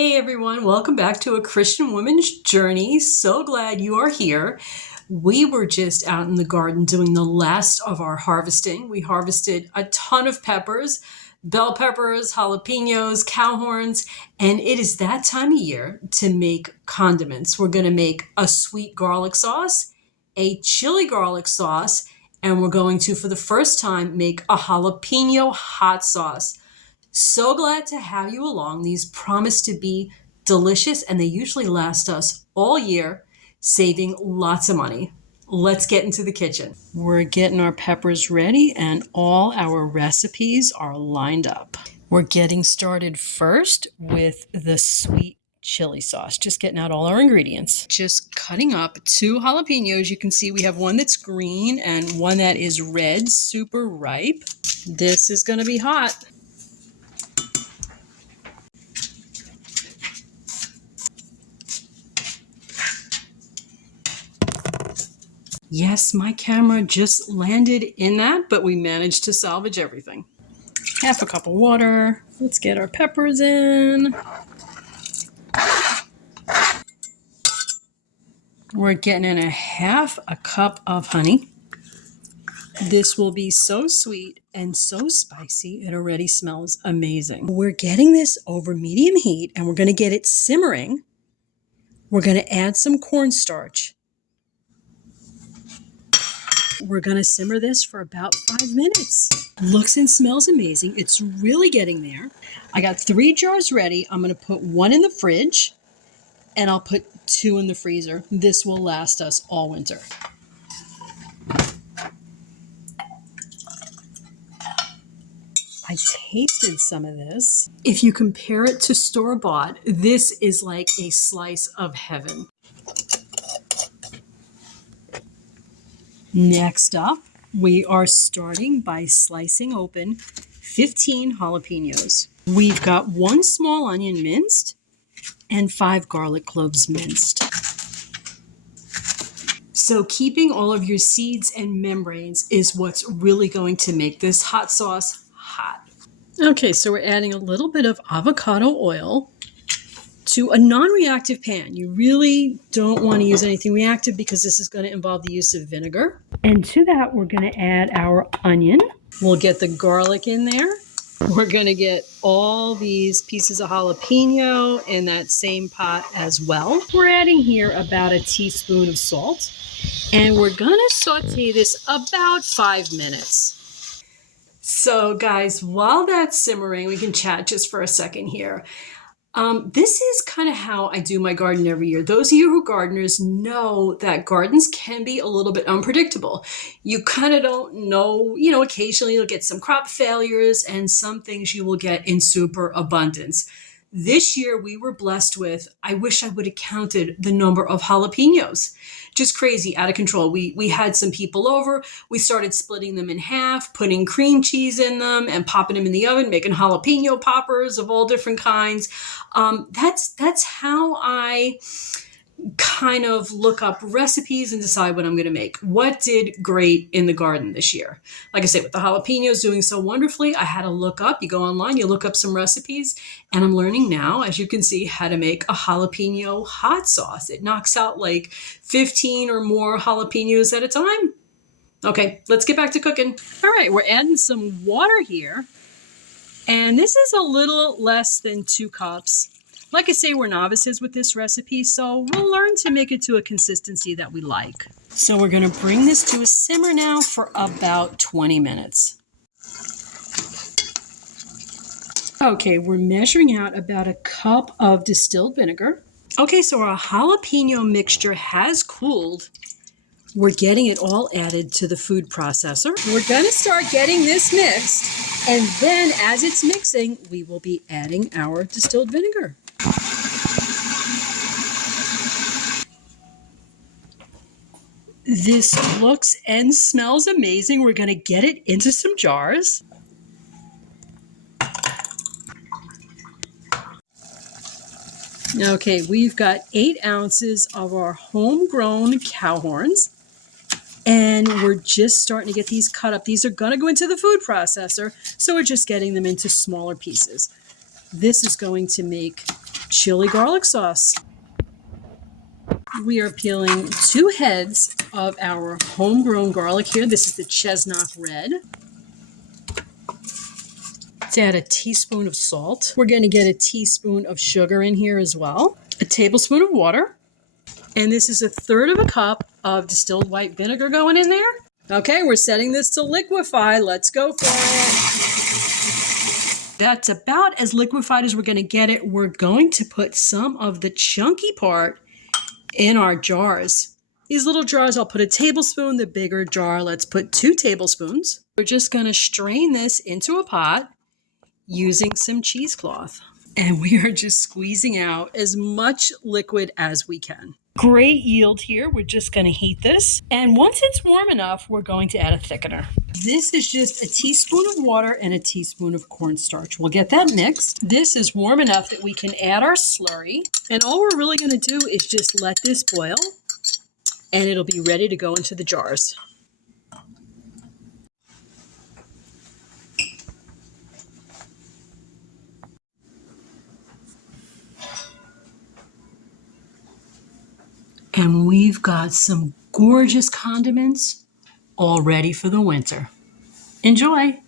Hey everyone, welcome back to A Christian Woman's Journey. So glad you are here. We were just out in the garden doing the last of our harvesting. We harvested a ton of peppers, bell peppers, jalapenos, cow horns, and it is that time of year to make condiments. We're going to make a sweet garlic sauce, a chili garlic sauce, and we're going to, for the first time, make a jalapeno hot sauce. So glad to have you along. These promise to be delicious and they usually last us all year, saving lots of money. Let's get into the kitchen. We're getting our peppers ready and all our recipes are lined up. We're getting started first with the sweet chili sauce. Just getting out all our ingredients. Just cutting up 2 jalapenos. You can see we have one that's green and one that is red, super ripe. This is going to be hot. Yes, my camera just landed in that, but we managed to salvage everything. Half a cup of water. Let's get our peppers in. We're getting in a half a cup of honey. This will be so sweet and so spicy, it already smells amazing. We're getting this over medium heat and we're going to get it simmering. We're going to add some cornstarch. We're going to simmer this for about 5 minutes. Looks and smells amazing. It's really getting there. I got 3 jars ready. I'm going to put 1 in the fridge and I'll put 2 in the freezer. This will last us all winter. I tasted some of this. If you compare it to store-bought, this is like a slice of heaven. Next up, we are starting by slicing open 15 jalapenos. We've got 1 small onion minced and 5 garlic cloves minced. So keeping all of your seeds and membranes is what's really going to make this hot sauce hot. Okay, so we're adding a little bit of avocado oil to a non-reactive pan. You really don't want to use anything reactive because this is going to involve the use of vinegar. And to that, we're going to add our onion. We'll get the garlic in there. We're going to get all these pieces of jalapeno in that same pot as well. We're adding here about a teaspoon of salt. And we're going to saute this about 5 minutes. So guys, while that's simmering, we can chat just for a second here. This is kind of how I do my garden every year. Those of you who are gardeners know that gardens can be a little bit unpredictable. You kind of don't know, occasionally you'll get some crop failures and some things you will get in super abundance. This year we were blessed with, I wish I would have counted the number of jalapenos. Just crazy, out of control. We had some people over. We started splitting them in half, putting cream cheese in them and popping them in the oven, making jalapeno poppers of all different kinds. That's how I kind of look up recipes and decide what I'm going to make. What did great in the garden this year? Like I said, with the jalapenos doing so wonderfully, I had to look up. You go online, you look up some recipes, and I'm learning now, as you can see, how to make a jalapeno hot sauce. It knocks out like 15 or more jalapenos at a time. Okay, let's get back to cooking. All right, we're adding some water here, and this is a little less than 2 cups. Like I say, we're novices with this recipe, so we'll learn to make it to a consistency that we like. So we're going to bring this to a simmer now for about 20 minutes. Okay, we're measuring out about a cup of distilled vinegar. Okay, so our jalapeno mixture has cooled. We're getting it all added to the food processor. We're going to start getting this mixed, and then as it's mixing, we will be adding our distilled vinegar. This looks and smells amazing. We're going to get it into some jars. Okay, we've got 8 ounces of our homegrown cow horns. And we're just starting to get these cut up. These are going to go into the food processor, so we're just getting them into smaller pieces. This is going to make chili garlic sauce. We are peeling 2 heads of our homegrown garlic here. This is the chestnut red. Let's add a teaspoon of salt. We're going to get a teaspoon of sugar in here as well. A tablespoon of water. And this is 1/3 cup of distilled white vinegar going in there. Okay, we're setting this to liquefy. Let's go for it. That's about as liquefied as we're going to get it. We're going to put some of the chunky part in our jars. These little jars, I'll put a tablespoon. The bigger jar, let's put 2 tablespoons. We're just going to strain this into a pot using some cheesecloth. And we are just squeezing out as much liquid as we can. Great yield here. We're just going to heat this. And once it's warm enough, we're going to add a thickener. This is just a teaspoon of water and a teaspoon of cornstarch. We'll get that mixed. This is warm enough that we can add our slurry. And all we're really going to do is just let this boil, and it'll be ready to go into the jars. And we've got some gorgeous condiments all ready for the winter. Enjoy!